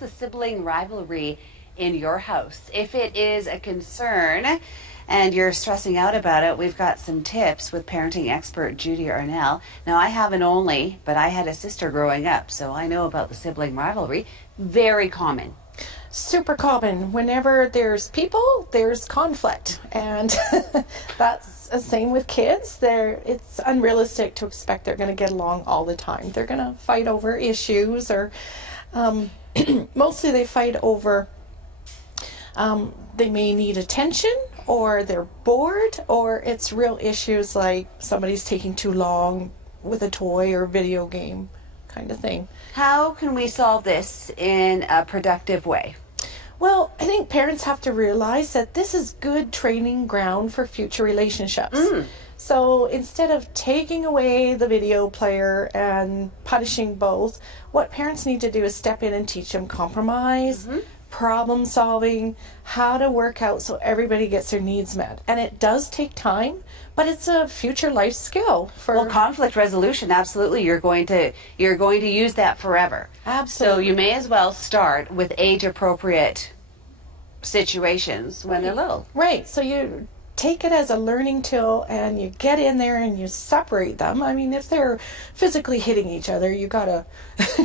the sibling rivalry in your house? If it is a concern and you're stressing out about it, we've got some tips with parenting expert Judy Arnall. Now, I have an only, but I had a sister growing up, so I know about the sibling rivalry. Very common. Super common. Whenever there's people, there's conflict, and that's the same with kids. It's unrealistic to expect they're going to get along all the time. They're going to fight over issues, or mostly they fight over they may need attention, or they're bored, or it's real issues like somebody's taking too long with a toy or video game kind of thing. How can we solve this in a productive way? Well, I think parents have to realize that this is good training ground for future relationships. So instead of taking away the video player and punishing both, what parents need to do is step in and teach them compromise, problem solving, how to work out so everybody gets their needs met. And it does take time, but it's a future life skill for conflict resolution. Absolutely, you're going to use that forever. Absolutely. So you may as well start with age appropriate situations when they're little. Right. So you take it as a learning tool and you get in there and you separate them. I mean, if they're physically hitting each other, you gotta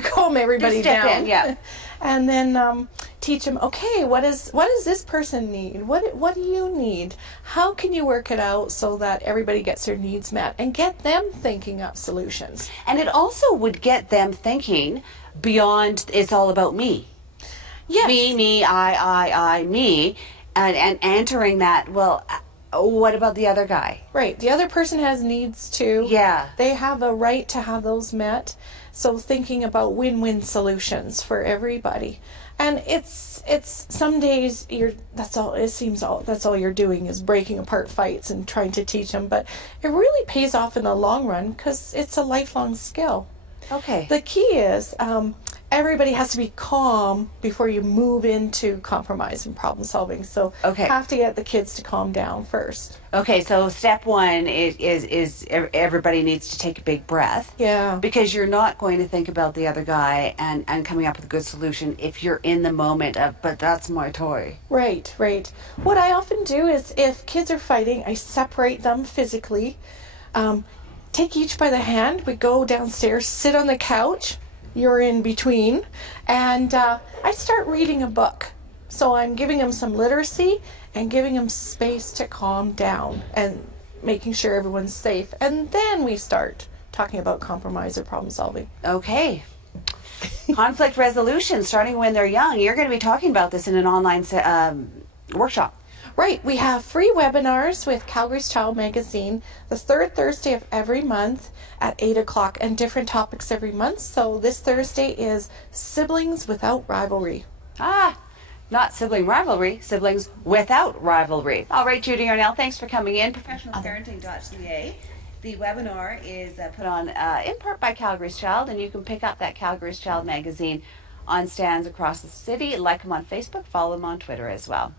calm everybody down. In, yeah. And then teach them, okay, what does this person need? What do you need? How can you work it out so that everybody gets their needs met, and get them thinking up solutions? And it also would get them thinking beyond it's all about me. Yes. Me, I, me, and entering that, well, what about the other guy? Right. The other person has needs too. Yeah. They have a right to have those met. So thinking about win-win solutions for everybody. And it's some days that's all you're doing is breaking apart fights and trying to teach them, but it really pays off in the long run because it's a lifelong skill. Okay. The key is everybody has to be calm before you move into compromise and problem solving. So have to get the kids to calm down first. Okay, so step one is everybody needs to take a big breath. Yeah. Because you're not going to think about the other guy and coming up with a good solution if you're in the moment of, but that's my toy. Right. What I often do is if kids are fighting, I separate them physically, take each by the hand, we go downstairs, sit on the couch, you're in between, and I start reading a book. So I'm giving them some literacy and giving them space to calm down and making sure everyone's safe. And then we start talking about compromise or problem solving. Okay. Conflict resolution, starting when they're young. You're going to be talking about this in an online workshop. Right. We have free webinars with Calgary's Child Magazine the third Thursday of every month at 8 o'clock, and different topics every month. So this Thursday is Siblings Without Rivalry. Not sibling rivalry, siblings without rivalry. All right, Judy Arnall, thanks for coming in. Professionalparenting.ca. The webinar is put on in part by Calgary's Child, and you can pick up that Calgary's Child magazine on stands across the city. Like them on Facebook, follow them on Twitter as well.